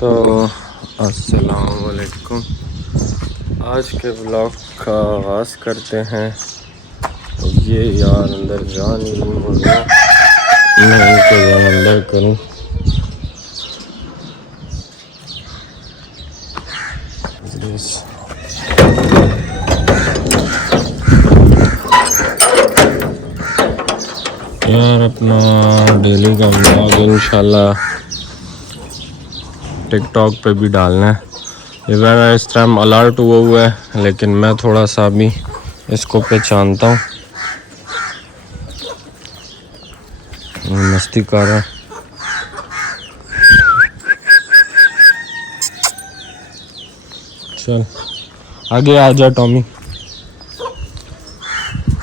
तो अस्सलाम वालेकुम। आज के ब्लॉग का आगाज़ करते हैं। ये यार अंदर जा नहीं मुझे, मैं इनको अंदर करूँ। यार अपना डेली का ब्लॉग इंशाल्लाह टिकटॉक पे भी डालना है। इधर इस टाइम अलर्ट हुआ है, लेकिन मैं थोड़ा सा भी इसको पहचानता हूँ। मस्ती कर रहा है। चल आगे आ जा टॉमी।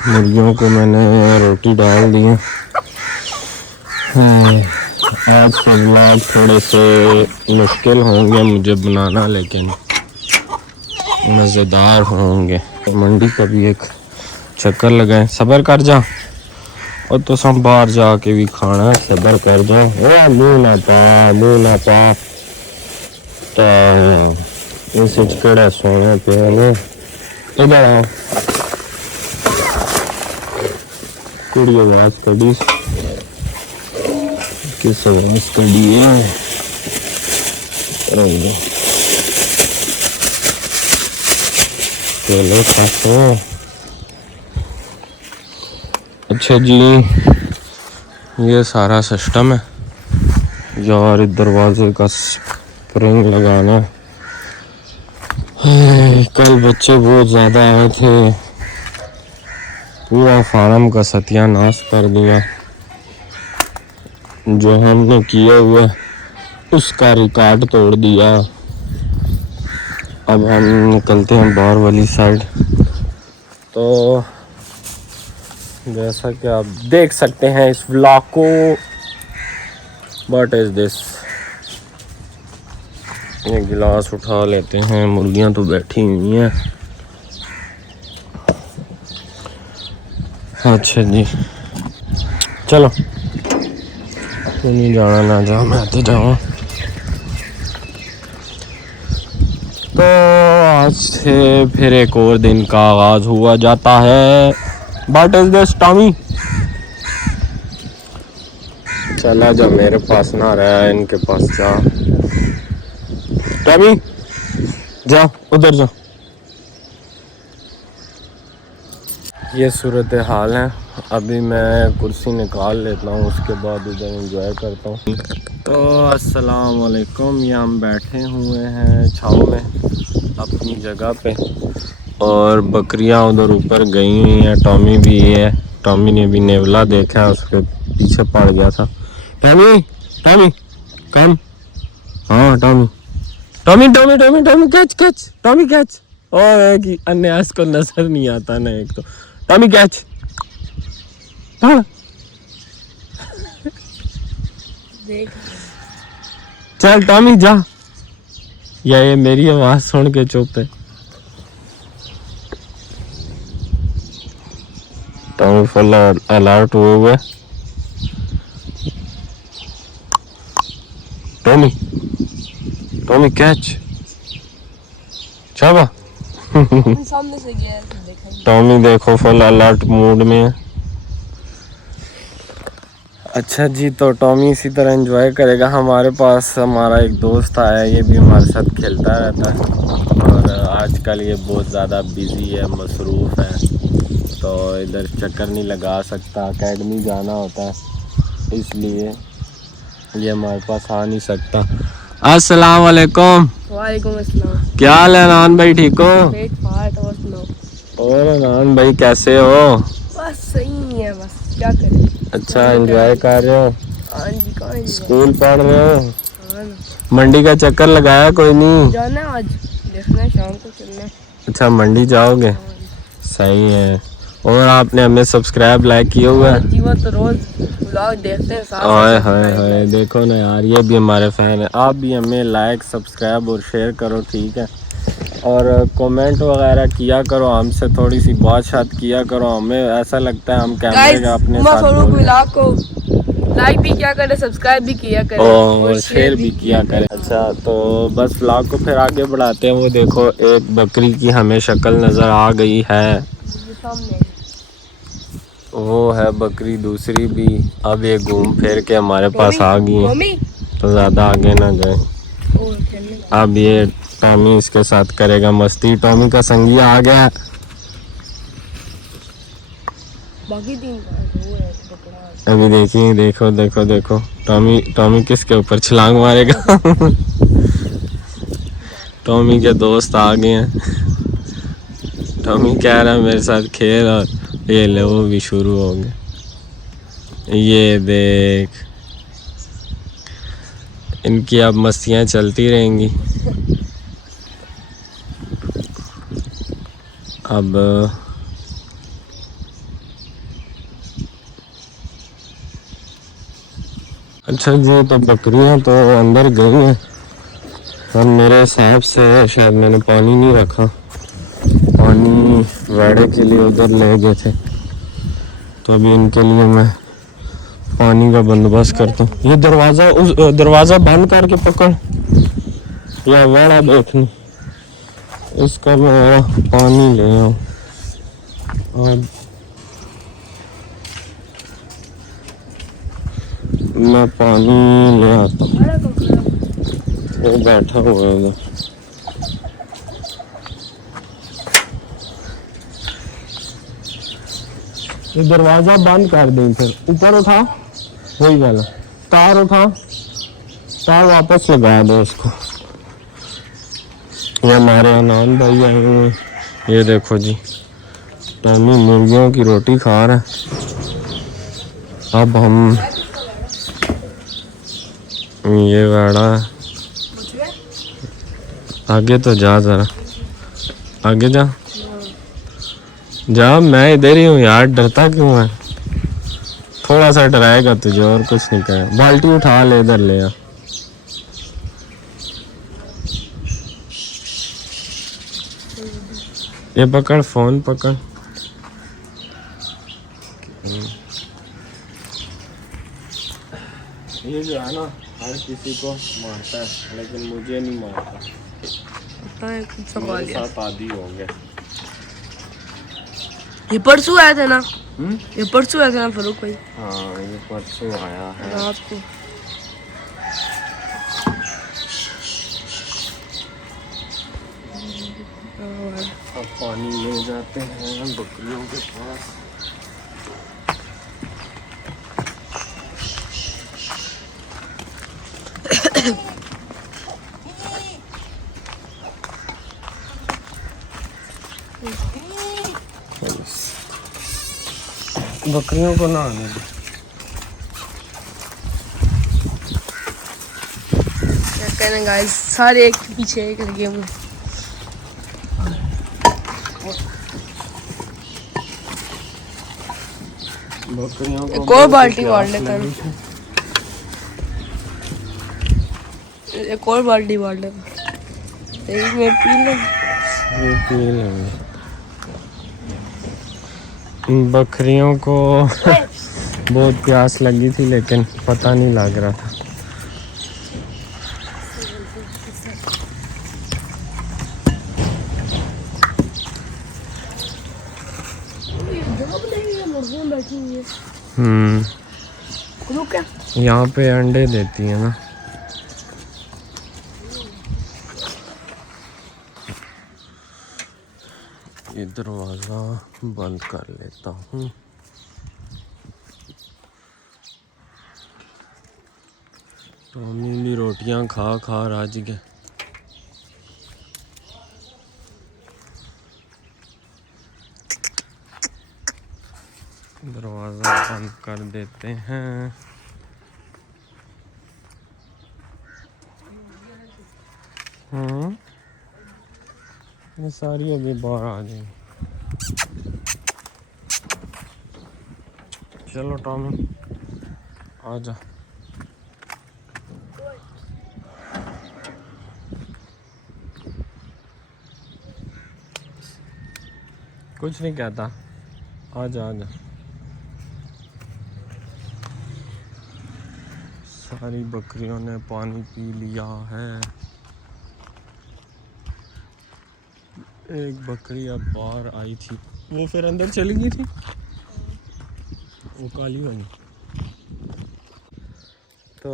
मुर्गियों को मैंने रोटी डाल दी है। आज के ब्लॉग थोड़े से मुश्किल होंगे मुझे बनाना, लेकिन मज़ेदार होंगे। मंडी का भी एक चक्कर लगाए। सब्र कर जा, और तो सब बाहर जाके भी खाना, सब्र कर जा। मुँह ना पा तो इस कड़ा सोने पे इधर आओ। कुड़ी आवाज कड़ी, किस आवाज कड़ी है? चलो खाओ। अच्छा जी, ये सारा सिस्टम है यार। दरवाजे का स्प्रिंग लगाना है। कल बच्चे बहुत ज़्यादा आए थे, पूरा फार्म का सत्यानाश कर दिया। जो हमने किया हुआ उसका रिकॉर्ड तोड़ दिया। अब हम निकलते हैं बाहर वाली साइड। तो जैसा कि आप देख सकते हैं इस व्लॉग को, व्हाट इज दिस। ये गिलास उठा लेते हैं। मुर्गियां तो बैठी हुई हैं। अच्छा जी, चलो। तू नहीं जाना ना जा, मैं तो जाऊँ। तो आज से फिर एक और दिन का आगाज हुआ जाता है। What is this Tommy? चला जा, मेरे पास ना रहा, इनके पास जा। टॉमी जा, उधर जा। ये सूरत हाल है। अभी मैं कुर्सी निकाल लेता हूँ, उसके बाद उधर एंजॉय करता हूँ। तो अस्सलाम वालेकुम। ये हम बैठे हुए हैं छाँव में अपनी जगह पे, और बकरियां उधर ऊपर गई हुई हैं। टॉमी भी है। टॉमी ने भी नेवला देखा, उसके पीछे पड़ गया था। टॉमी टॉमी कम। हाँ Tommy Tommy Tommy Tommy Tommy catch catch. Tommy catch. और कि अन्यास को नजर नहीं आता ना एक तो। Tommy catch. चल टॉमी जा। या ये मेरी आवाज सुन के चुप है? टॉमी फुल अलर्ट हुआ है। Tommy Tommy catch. चाबा सामने से गया देखा। टॉमी देखो फुल अलर्ट मूड में है। अच्छा जी, तो टॉमी इसी तरह एंजॉय करेगा। हमारे पास हमारा एक दोस्त आया, ये भी हमारे साथ खेलता रहता है, और आजकल ये बहुत ज़्यादा बिज़ी है, मसरूफ़ है, तो इधर चक्कर नहीं लगा सकता। एकेडमी जाना होता है, इसलिए ये हमारे पास आ नहीं सकता। अस्सलाम वालेकुम। वालेकुम अस्सलाम। क्या हाल है नान भाई, ठीक हो? पेट फाट और सुनाओ। और नान भाई कैसे हो? बस सही है, बस क्या करें। अच्छा एंजॉय कर रहे हो? हाँ जी, कहाँ स्कूल पढ़ रहे हो? हाँ, मंडी का चक्कर लगाया कोई नहीं? जाना है आज, देखना है शाम को चलना है। अच्छा मंडी जाओगे? सही है। और आपने हमें सब्सक्राइब लाइक किया हुआ है? जी, वो तो रोज व्लॉग देखते हैं साथ हाय हाय हाय, देखो ना यार, ये भी हमारे फैन है। आप भी हमें लाइक सब्सक्राइब और शेयर करो, ठीक है? और कमेंट वगैरह किया करो, हमसे थोड़ी सी बात शात किया करो। हमें ऐसा लगता है हम कैमरे का अपने साथ बोल रहे हैं। को लाइक भी किया करें, सब्सक्राइब भी किया करें और शेयर भी किया करें। अच्छा तो बस व्लॉग को फिर आगे बढ़ाते हैं। वो देखो एक बकरी की हमें शक्ल नज़र आ गई है, सामने वो है बकरी दूसरी भी। अब ये घूम फिर के हमारे पास आ गई है, टॉमी तो ज़्यादा आगे ना जाए। ओ खेलने अब ये टॉमी इसके साथ करेगा मस्ती। टॉमी का संगिया आ गया। बाकी तीन वो है पकड़ा। अभी देखिए, देखो देखो देखो टॉमी, टॉमी किसके ऊपर छलांग मारेगा। टॉमी के दोस्त आ गए हैं। टॉमी कह रहा है मेरे साथ खेल, और ये ले वो भी शुरू हो गए। ये देख, इनकी अब मस्तियाँ चलती रहेंगी। अब अच्छा जी, तो बकरियां तो अंदर गई हैं और मेरे हिसाब से शायद मैंने पानी नहीं रखा। पानी वाड़े के लिए उधर ले गए थे, तो अभी इनके लिए मैं पानी का बंदोबस्त करता हूँ। ये दरवाज़ा, उस दरवाज़ा बंद करके पकड़, या वाड़ा देखनी, इसका मैं पानी ले आऊँ। और मैं पानी ले आता हूँ। बड़ा पकड़ा वो बैठा हुआ है उधर। ये दरवाज़ा बंद कर दें, फिर ऊपर उठा, वही वाला तार उठा, तार वापस लगा दो उसको। ये हमारे अनान भाई आए हुए हैं। ये देखो जी, टॉमी मुर्गियों की रोटी खा रहा है। अब हम, ये वाड़ा आगे तो जा, जरा आगे जा जा। मैं इधर ही हूँ यार, डरता क्यों है? थोड़ा सा डराएगा तुझे, और कुछ नहीं करेगा। बाल्टी उठा ले, इधर ले आ। ये पकड़, फोन पकड़। ये जो है ना, हर किसी को मारता है, लेकिन मुझे नहीं मारता। मेरे साथ आदी हो गया। ये परसों आया था ना, ये परसों आया था ना फरूक भाई। हाँ, ये परसों आया है रात को। अब पानी ले जाते हैं बकरियों के पास। बकरियों को नहाने दे। क्या कहना गाइस, सारे एक के पीछे एक लगे हुए। बकरियों को एक और बाल्टी बांट लेता हूँ, एक और बाल्टी बांट लेता। एक में पी लेंगे। बकरियों को बहुत प्यास लगी थी, लेकिन पता नहीं लग रहा था। यहाँ पे अंडे देती है ना। ये दरवाज़ा बंद कर लेता हूँ। टॉमी भी रोटियां खा खा राज गए। दरवाज़ा बंद कर देते हैं। ये सारी अभी बाहर आ जाएंगी। चलो टॉमी आ जा। कुछ नहीं कहता, आ जा आ जा। सारी बकरियों ने पानी पी लिया है। एक बकरी अब बाहर आई थी, वो फिर अंदर चली गई थी, वो काली वाली। तो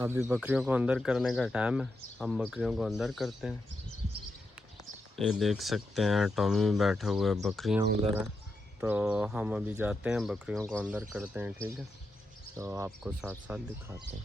अभी बकरियों को अंदर करने का टाइम है, हम बकरियों को अंदर करते हैं। ये देख सकते हैं टॉमी बैठे हुए, बकरियां उधर हैं। तो हम अभी जाते हैं, बकरियों को अंदर करते हैं, ठीक है। तो आपको साथ साथ दिखाते हैं।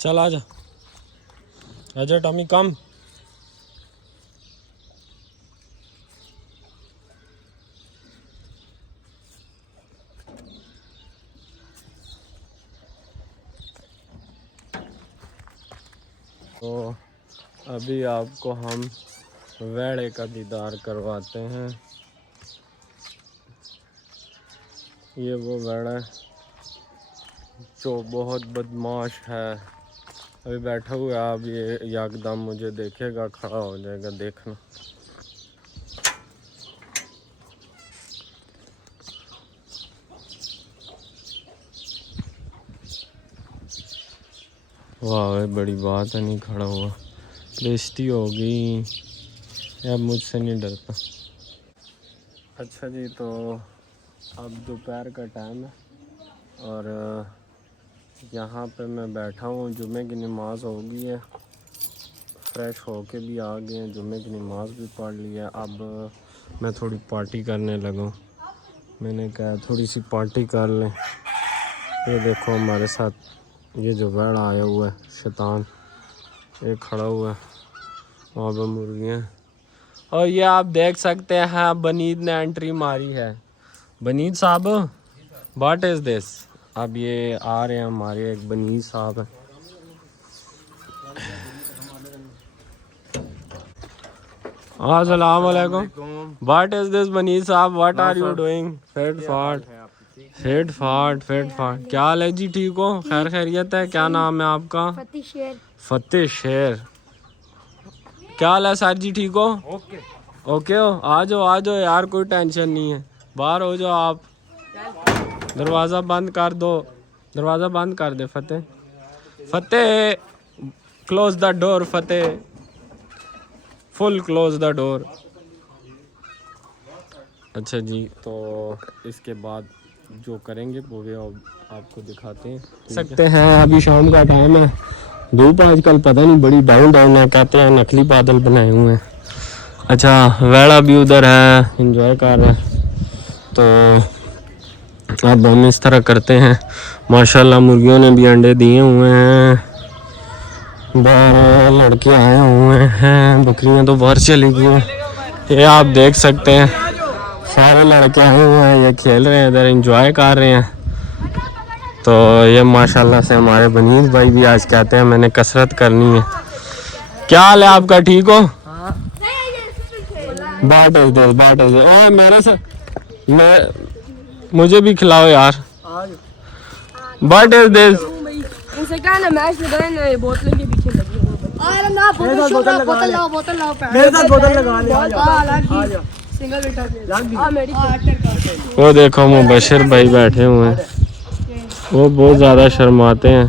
चल आजा, आजा टॉमी कम। तो अभी आपको हम वेड़े का दीदार करवाते हैं। ये वो वेड़ा है जो बहुत बदमाश है, अभी बैठा हुआ है। अब ये एकदम मुझे देखेगा, खड़ा हो जाएगा, देखना। वाह बड़ी बात है, नहीं खड़ा हुआ, बेइज्जती हो गई। अब मुझसे नहीं डरता। अच्छा जी, तो अब दोपहर का टाइम है और यहाँ पे मैं बैठा हूँ। जुमे की नमाज़ हो गई है, फ्रेश होके भी आ गए हैं, जुमे की नमाज़ भी पढ़ ली है। अब मैं थोड़ी पार्टी करने लगा हूँ। मैंने कहा थोड़ी सी पार्टी कर लें। ये देखो हमारे साथ ये जो वेड़ा आया हुआ है शैतान, ये खड़ा हुआ है, वहाँ पर मुर्गियाँ। और ये आप देख सकते हैं बनीद ने एंट्री मारी है। बनीद साहब, व्हाट इज़ दिस? अब ये आ रहे हैं हमारे एक बनीद साहब है। अस्सलाम वालेकुम। व्हाट इज़ दिस बनीद साहब, व्हाट आर यू डूइंग? फिट फाट फिट फाट फिट फाट। क्या हाल है जी, ठीक हो? खैर खैरियत है? क्या नाम है आपका? फतेह शेर। फतेह शेर। क्या हाल है सर जी, ठीक हो? ओके ओके हो, आ जाओ यार, कोई टेंशन नहीं है। बाहर हो जाओ आप, दरवाज़ा बंद कर दो, दरवाज़ा बंद कर दे Fateh. Fateh close the door, Fateh full close the door. अच्छा जी, तो इसके बाद जो करेंगे वो भी आपको दिखाते हैं, सकते हैं। अभी शाम का टाइम है, धूप आजकल पता नहीं बड़ी डाउन डाउन है, कहते हैं नकली बादल बनाए हुए हैं। अच्छा, वेड़ा भी उधर है, एंजॉय कर रहा है। तो अब हम इस तरह करते हैं। माशाल्लाह मुर्गियों ने भी अंडे दिए हुए हैं, बाहर लड़के आए हुए हैं, बकरियां तो बाहर चली गई हैं। ये आप देख सकते हैं सारे लड़के आए हुए हैं, ये खेल रहे हैं इधर, एंजॉय कर रहे हैं। तो ये माशाल्लाह से हमारे बनीज भाई भी आज कहते हैं मैंने कसरत करनी है। क्या हाल है आपका, ठीक हो? बाट ओए मेरे से मुझे भी खिलाओ यार। बट इज दिस इनसे क्या ना मैच लगाए, बोतल के पीछे लगी हो। ना बोतल लाओ मेरे साथ बोतल लगा ले। सिंगल बेटा मेरी। वो देखो मुबशिर भाई बैठे हुए हैं, वो बहुत ज़्यादा शर्माते हैं।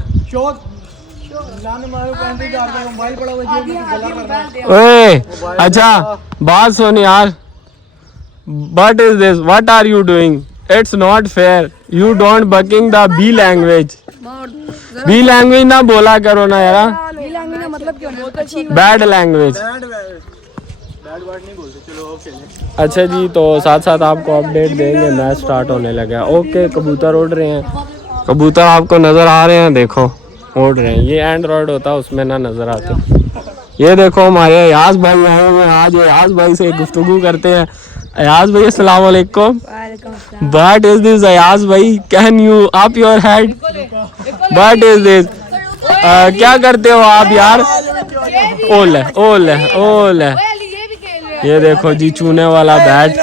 ओए अच्छा बात सुन यार, What is this? What are you doing? It's not fair. You don't bucking the B language. B language ना बोला करो ना यार। मतलब क्या? Bad language. अच्छा जी, तो साथ साथ आपको अपडेट देंगे, मैच स्टार्ट होने लगा। ओके, कबूतर उड़ रहे हैं, कबूतर आपको नज़र आ रहे हैं, देखो उड़ रहे हैं। ये एंड्रॉयड होता है, उसमें ना नज़र आते। ये देखो हमारे अयाज भाई आए हुए हैं, आज अयाज भाई से गुफ्तगू करते हैं। अयाज भाई अस्सलाम वालेकुम। व्हाट इज दिस अयाज भाई, can you up your head, what is this, क्या करते हो आप यार? ओले ओले ओले, ये देखो जी चूने वाला बैट,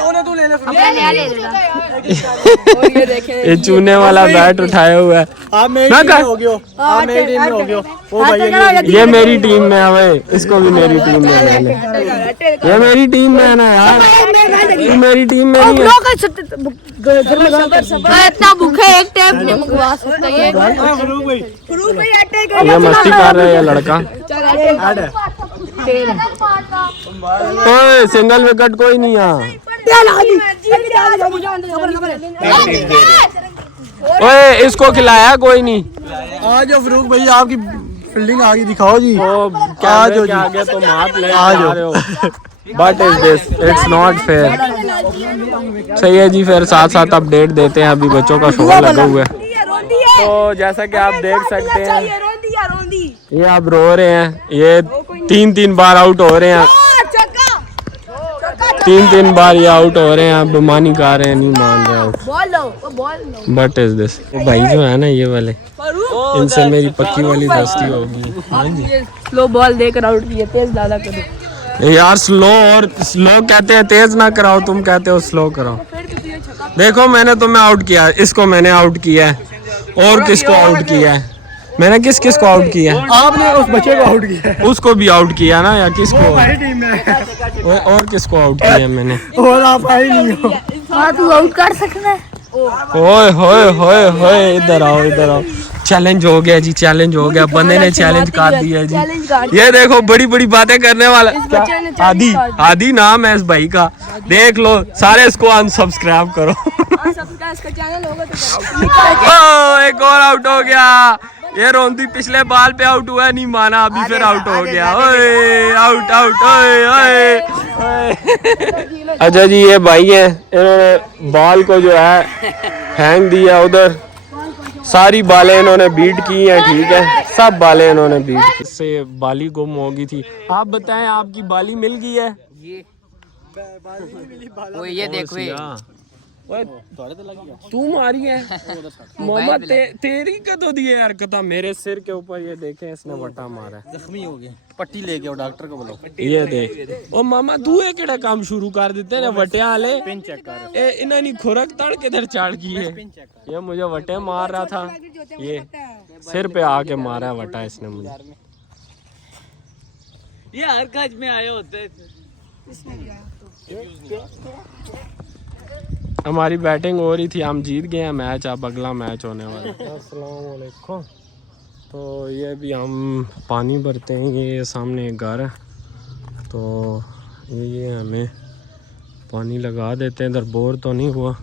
ये चूने वाला बैट उठाए हुआ है। आप मेरी टीम में हो गए हो, आप मेरी टीम में हो गए हो। वो भैया ये मेरी टीम में है भाई, इसको भी मेरी टीम में ले ले। ये मेरी टीम में है ना यार, तू मेरी टीम में नहीं है। इतना भूखा एक टाइम नहीं मंगवा सकता ये। ये मस्ती कर रहा है ये लड़का। ओए सिंगल विकेट कोई नहीं यहाँ। ओए इसको खिलाया कोई नहीं। आ जाओ फरूक भाई, आपकी फील्डिंग आगे दिखाओ जी। आ जाओ जी, आगे तो मार ले आ रहे हो। But is this, it's not fair. सही है जी, फिर साथ साथ अपडेट देते हैं, अभी बच्चों का शोर लगा हुआ है। तो जैसा कि आप देख सकते हैं, ये अब रो रहे हैं, ये 3 बार आउट हो रहे हैं, 3 बार ये आउट हो रहे हैं। अब मानी गा रहे हैं, नहीं मान रहे आउट। बट इज दिस, भाई जो है ना ये वाले, इनसे मेरी पक्की वाली दोस्ती होगी। स्लो बॉल देकर आउट किया, तेज ज्यादा करो यार। स्लो कहते हैं, तेज ना कराओ, तुम कहते हो स्लो कराओ। देखो मैंने तुम्हें आउट किया, इसको मैंने आउट किया है, और किसको आउट किया है मैंने, किस को आउट किया है? आपने उस बच्चे को आउट किया है। उसको भी आउट किया ना, या किसको? हमारी टीम में। और किसको आउट किया है मैंने? और आप आई नहीं हो। हाँ तू आउट कर सकता है। ओए होए होए होए, इधर आओ इधर आओ। चैलेंज हो गया जी, चैलेंज हो गया, बंदे ने चैलेंज कर दिया जी। ये देखो बड़ी बड़ी बातें करने वाला आदि, आदि नाम है इस भाई का, देख लो सारे, इसको अनसब्सक्राइब करो। एक और आउट हो गया। ये रोंदी पिछले बॉल पे आउट हुआ, नहीं माना, अभी फिर आउट हो गया। ओए आउट आउट, ओए ओए। अच्छा जी, ये भाई है, इन्होंने बॉल को जो है हैंग दिया उधर, सारी बालें इन्होंने बीट की हैं, ठीक है, सब बालें इन्होंने बीट की। इससे बाली गुम हो गई थी। आप बताएं, आपकी बाली मिल गई है? ये देखो तू मारी है मोहम्मद, तेरी का तो दिए यार कथा मेरे सिर के ऊपर। ये देखे इसने वटा मारा है, जख्मी हो गया, पट्टी लेके आओ, डॉक्टर को बुलाओ। ये देख ओ मामा, तू ये केड़ा काम शुरू कर देते ना वटे वाले। पिन चेक कर, ए इन्होंने खुरक तड़ किधर चाड़ की है। ये मुझे वटे मार रहा था, ये सिर पे आके मारा है वटा इसने मुझे। ये हर काज में आए होते। हमारी बैटिंग हो रही थी, हम जीत गए हैं मैच, अब अगला मैच होने वाला है। अस्सलाम वालेकुम। तो ये भी हम पानी भरते हैं, ये सामने एक घर है, तो ये हमें पानी लगा देते हैं। इधर बोर तो नहीं हुआ,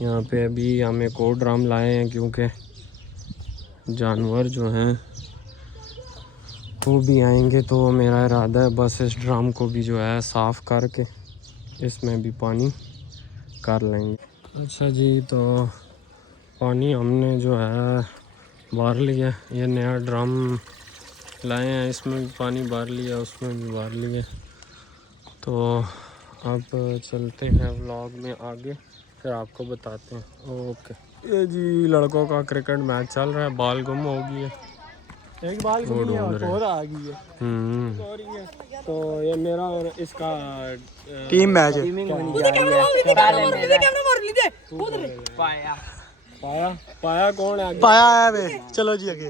यहाँ पे अभी हम एक और ड्रम लाए हैं, क्योंकि जानवर जो हैं वो भी आएंगे, तो मेरा इरादा है बस इस ड्रम को भी जो है साफ़ करके इसमें भी पानी कर लेंगे। अच्छा जी, तो पानी हमने जो है भर लिया, ये नया ड्रम लाए हैं, इसमें भी पानी भर लिया, उसमें भी भर लिया। तो अब चलते हैं व्लॉग में आगे, फिर आपको बताते हैं। ओके, ये जी लड़कों का क्रिकेट मैच चल रहा है, बॉल गुम हो गई है, एक बाल को नहीं है, और आ गई है। तो ये मेरा और इसका टीम मैच है। पाया पाया पाया कौन है? पाया है वे, चलो जी आगे।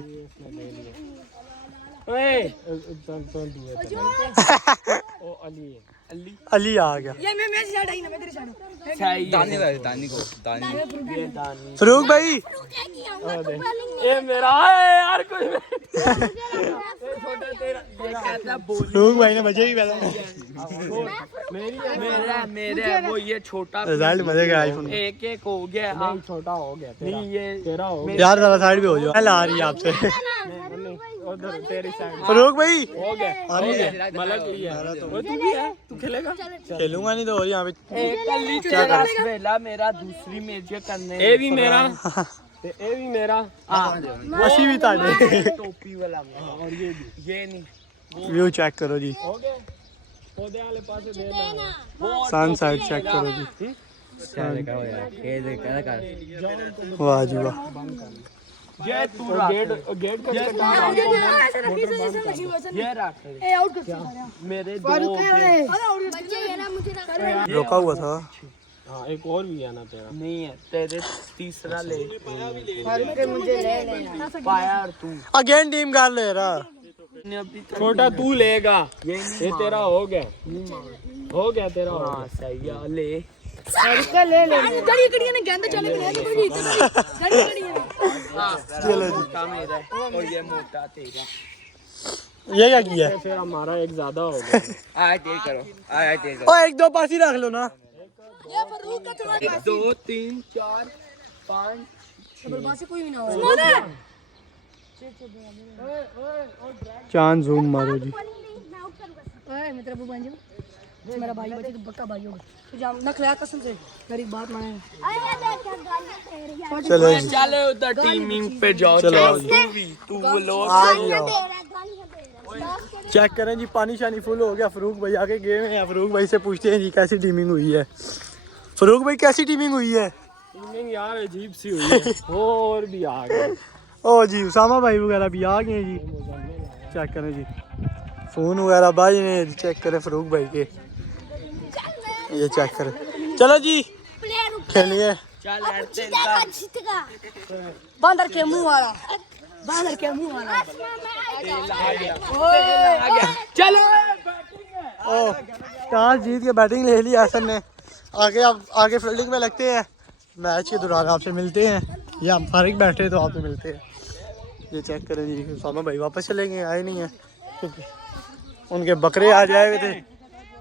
ओ अली है, अली अली आ गया। ये मैं मैच छाड़ा ही ना, मैं तेरे छाड़ा। दानी फरूक भाई, ये मेरा है यार, कोई फरूक भाई ने बजे ही मेरे वो ये छोटा रिजल्ट मजे का आईफोन। एक एक हो गया। छोटा हो गया, नहीं ये तेरा हो गया यार जरा साइड पे हो जाओ, मैं ला रही है आपसे। उधर तेरी साइड फरूक भाई हो गया मलक लिया वो तू भी है तू खेलेगा खेलूंगा नहीं तो और यहाँ पे कल्ली तेरा वेला मेरा दूसरी मेज करने ए भी मेरा ते ए भी मेरा असी भी ताड़े टोपी वाला और ये नहीं व्यू चेक करो जी हो गए पौधे वाले पास दे देना सन साइड चेक करो जी वाह जी वाह ये तू गेट गेट का ये रख मेरे दो रोका हुआ था हाँ एक और भी है ना तेरा नहीं है तेरे तीसरा ले पाया और तू अगेन टीम कर ले रहा छोटा तू लेगा ये तेरा हो गया तेरा हो हाँ सही है ले चलो जी मोटा मेरा है और ये मोटा तेरा ये क्या किया फिर हमारा एक ज्यादा हो गया आए तेर करो आए तेर करो ओ एक दो पास ही रख लो ना 1 2 3 4 5 कोई भी ना हो चांद जूम मारो जी ओए मैं तेरा बहन जी मेरा भाई बच्चे तो पक्का भाई होगा तू जा न खिलाया कसम से मेरी बात माने चलो जी चलो उधर टीमिंग पे जाओ चलो तू वो लो चेक करें जी पानी शानी फुल हो गया फरूक भाई आगे गए हैं फरूक भाई से पूछते हैं जी कैसी टीमिंग हुई है फरूक भाई कैसी टीमिंग हुई है टीमिंग यार अजीब सी हुई है और भी आ गए ओ जी उसामा भाई वगैरह भी आ गए जी चेक करें जी फ़ोन वगैरह भाई ने चेक करें फरूक भाई के ये चेक करें चलो जी खेलिए चल बंदर के मुंह वाला बंदर के मुंह वाला चलो ओ टॉस जीत के बैटिंग ले ली हसन ने आगे अब आगे फील्डिंग में लगते हैं मैच के दौरान आपसे मिलते हैं या हम फारिग बैठे तो आपसे मिलते हैं ये चेक करें जी उसामा भाई वापस चलेंगे आए नहीं है क्योंकि उनके बकरे आ जाए हुए थे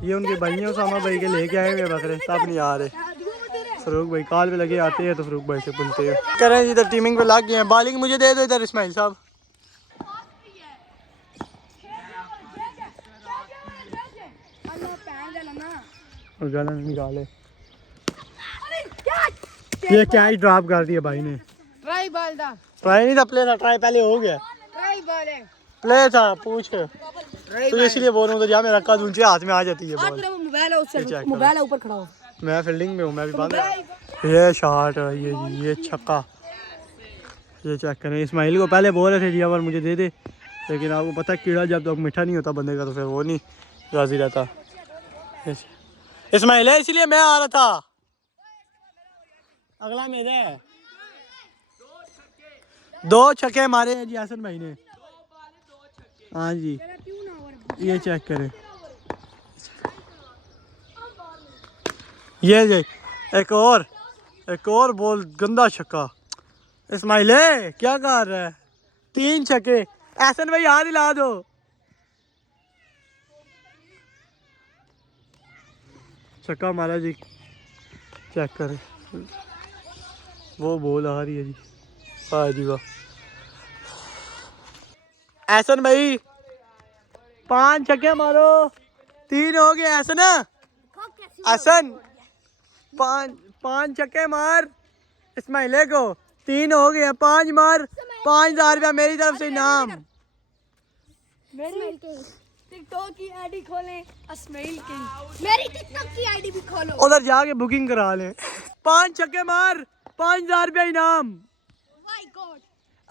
ये उनके भाई हैं उसामा भाई के लेके आए हुए बकरे तब नहीं आ रहे फरूक भाई कॉल पे लगे आते हैं तो फरूक भाई से बोलते हैं करें जी इधर टीमिंग पे लग गए हैं बॉलिंग मुझे दे दो इधर इस्माइल साहब और गला निकाले ये क्या ही ड्रॉप कर दिया भाई ने ट्राई बॉल दा ट्राई नहीं था प्ले था ट्राई पहले हो गया ट्राई बॉल है प्ले था पूछ तो इसलिए बोल रहा हूँ तो जा मेरा कद ऊंचे हाथ में आ जाती है आज बॉल तेरा मोबाइल है उससे मोबाइल है ऊपर खड़ा हो मैं फील्डिंग में हूँ मैं भी बंद ये शॉट ये जी ये छक्का ये चेक करें इस्माइल को पहले बोल रहे थे जी ओवर मुझे दे दे लेकिन आपको पता है कीड़ा जब तक मीठा नहीं होता बंदे का तो फिर वो नहीं राजी रहता इस्माइल है इसलिए मैं आ रहा था अगला मेरा है 2 छक्के मारे हैं जी हसन भाई ने हाँ जी ये चेक करें ये जी एक और बॉल गंदा छक्का इस्माइल है क्या कर रहा है 3 छक्के हसन भाई हाथ हिला दो छक्का मारा जी चेक करें वो बॉल आ रही है जी वाह जी वाह हसन भाई 5 छक्के मारो 3 हो गए हसन हसन 5 छक्के मार इस्माइले को 3 हो गए 5 मार 5,000 रुपया मेरी तरफ से इनाम मेरी टिकटॉक की आईडी खोलें इस्माइल की मेरी टिकटॉक की आईडी भी खोलो उधर जाके बुकिंग करा लें 5 छक्के मार 5,000 रुपया इनाम माय गॉड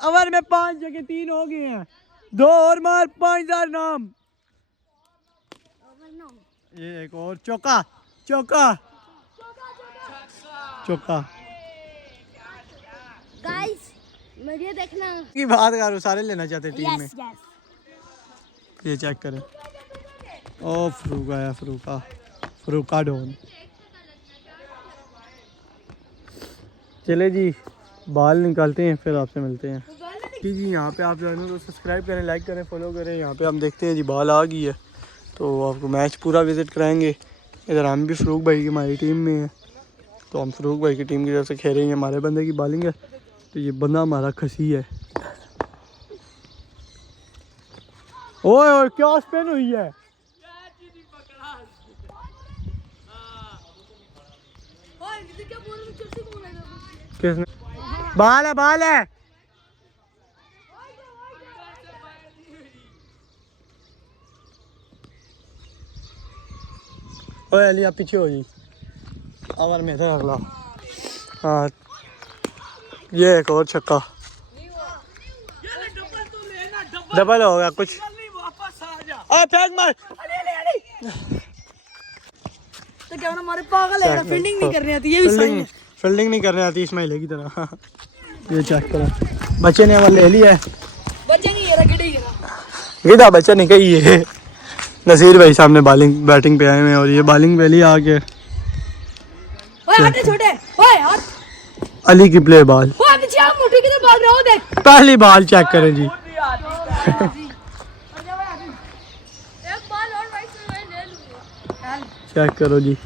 ओवर में 5 जगह 3 हो गए हैं 2 और मार 5,000 इनाम ये एक और चौका गाइस मुझे देखना की बात करो सारे लेना चाहते टीम में यस ये चेक करें ओ फरूक आया फरूका डॉन चले जी बाल निकालते हैं फिर आपसे मिलते हैं जी यहाँ पे आप चैनल को सब्सक्राइब करें लाइक करें फॉलो करें यहाँ पे हम देखते हैं जी बाल आ गई है तो आपको मैच पूरा विज़िट कराएंगे इधर हम भी फरूक भाई की हमारी टीम में है तो हम फरूक भाई की टीम की तरफ से खेलेंगे हमारे बंदे की बॉलिंग है तो ये बंदा हमारा खसी है ओए ओए क्या स्पिन हुई है? किसने? बाल है ओए अली आप पीछे हो जी। आवर में था अगला। हाँ ये एक और छक्का। डबल हो गया कुछ। फेंक मार। तो क्या हमारे पागल है, फील्डिंग नहीं करनी आती, ये भी सही है। फील्डिंग नहीं करनी आती इस्माइल की तरह। ये चेक करो बच्चे ने ले लिया है। बच्चे नहीं ये रगड़ी गिरा बच्चा नहीं कही है। नसीर भाई सामने बैटिंग पे आए हुए हैं और ये बॉलिंग पे लिया आके। ओए हटे छोटे, ओए हट। अली की प्ले बॉल। ओए पीछे आप मुट्ठी किधर भाग रहे हो देख। पहली बॉल चेक करें जी। एक बॉल और राइट से मैं ले लूंगा। चेक करो जी।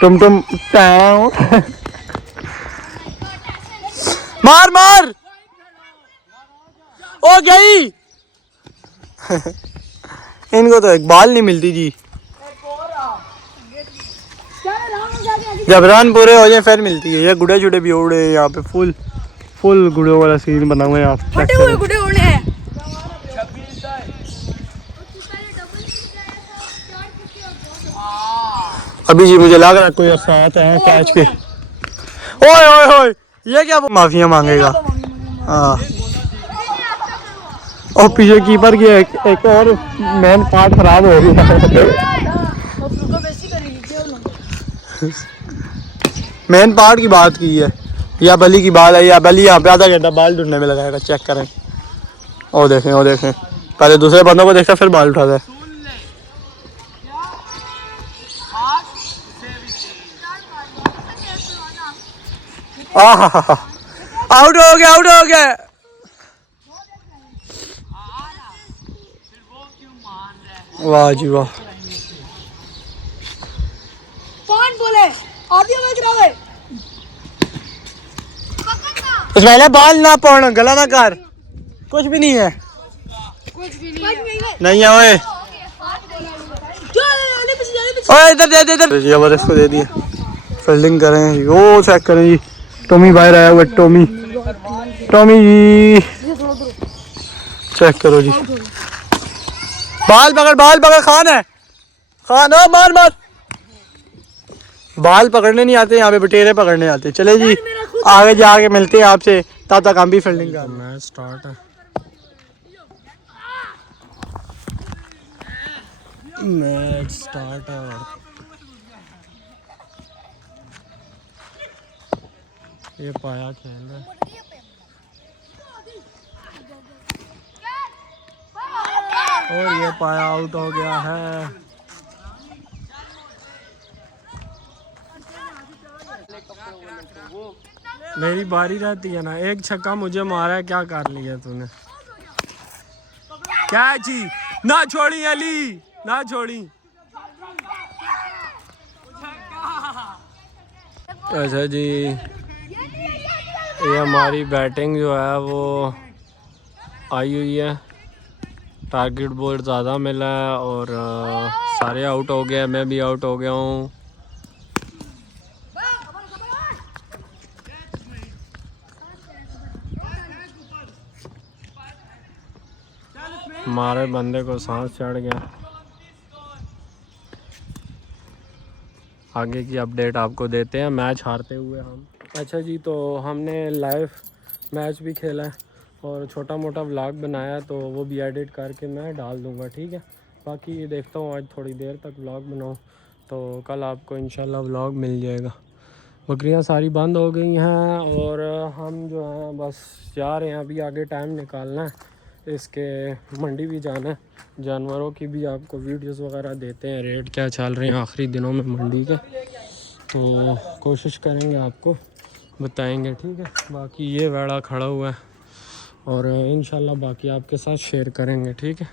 तुम मार मार ओ गई। इनको तो एक बॉल नहीं मिलती जी। जब रन पूरे हो जाए फिर मिलती है। ये गुड़े छुड़े भी उड़े हैं यहाँ पे। फुल गुड़ों वाला सीन बना हुआ है। आप चेक करो। गुड़े उड़े हैं। अभी जी मुझे लग रहा है कोई साथ है कैच के। ओए ओए ओए ये क्या माफिया मांगेगा। हाँ और पीछे कीपर की एक और मेन पार्ट खराब हो गया। मेन पार्ट की बात की है या बली की बाल है या बली यहाँ पे आधा घंटा बाल ढूंढने में लगाएगा। चेक करें। ओ देखें पहले दूसरे बंदों को देखता फिर बाल उठाता है। आउट हो गया। वाह जी वाह। कौन बोले ऑडियो में गिरावे इसमें बॉल ना पौड़ गला ना कर। कुछ भी नहीं है। नहीं है ओए ओए इधर दे ये इसको दे दिया। फील्डिंग करें वो चेक करें जी। टॉमी बाहर आया हुआ। टॉमी जी चेक करो जी। बाल पकड़ खान है। खान ओ मार बाल पकड़ने नहीं आते यहाँ पे बटेरे पकड़ने आते। चले जी आगे जाके मिलते हैं आपसे। तब तक हम भी फील्डिंग कर। मैच स्टार्ट है। ये पाया खेल रहा है। और ये पाया आउट हो गया है। मेरी बारी रहती है ना। एक छक्का मुझे मारा है क्या कर लिया तूने। क्या जी ना छोड़ी अली ना छोड़ी। अच्छा जी ये हमारी बैटिंग जो है वो आई हुई है। टारगेट बहुत ज़्यादा मिला है और सारे आउट हो गए। मैं भी आउट हो गया हूँ। हमारे बंदे को सांस चढ़ गया। आगे की अपडेट आपको देते हैं मैच हारते हुए हम। अच्छा जी तो हमने लाइव मैच भी खेला है और छोटा मोटा व्लॉग बनाया तो वो भी एडिट करके मैं डाल दूंगा। ठीक है। बाकी देखता हूँ आज थोड़ी देर तक व्लॉग बनाऊँ तो कल आपको इंशाल्लाह व्लॉग मिल जाएगा। बकरियाँ सारी बंद हो गई हैं और हम जो हैं बस जा रहे हैं। अभी आगे टाइम निकालना है। इसके मंडी भी जाना है। जानवरों की भी आपको वीडियोस वगैरह देते हैं। रेट क्या चल रहे हैं आखिरी दिनों में मंडी के तो कोशिश करेंगे आपको बताएंगे। ठीक है। बाकी ये वेड़ा खड़ा हुआ है और इंशाल्लाह बाकी आपके साथ शेयर करेंगे। ठीक है।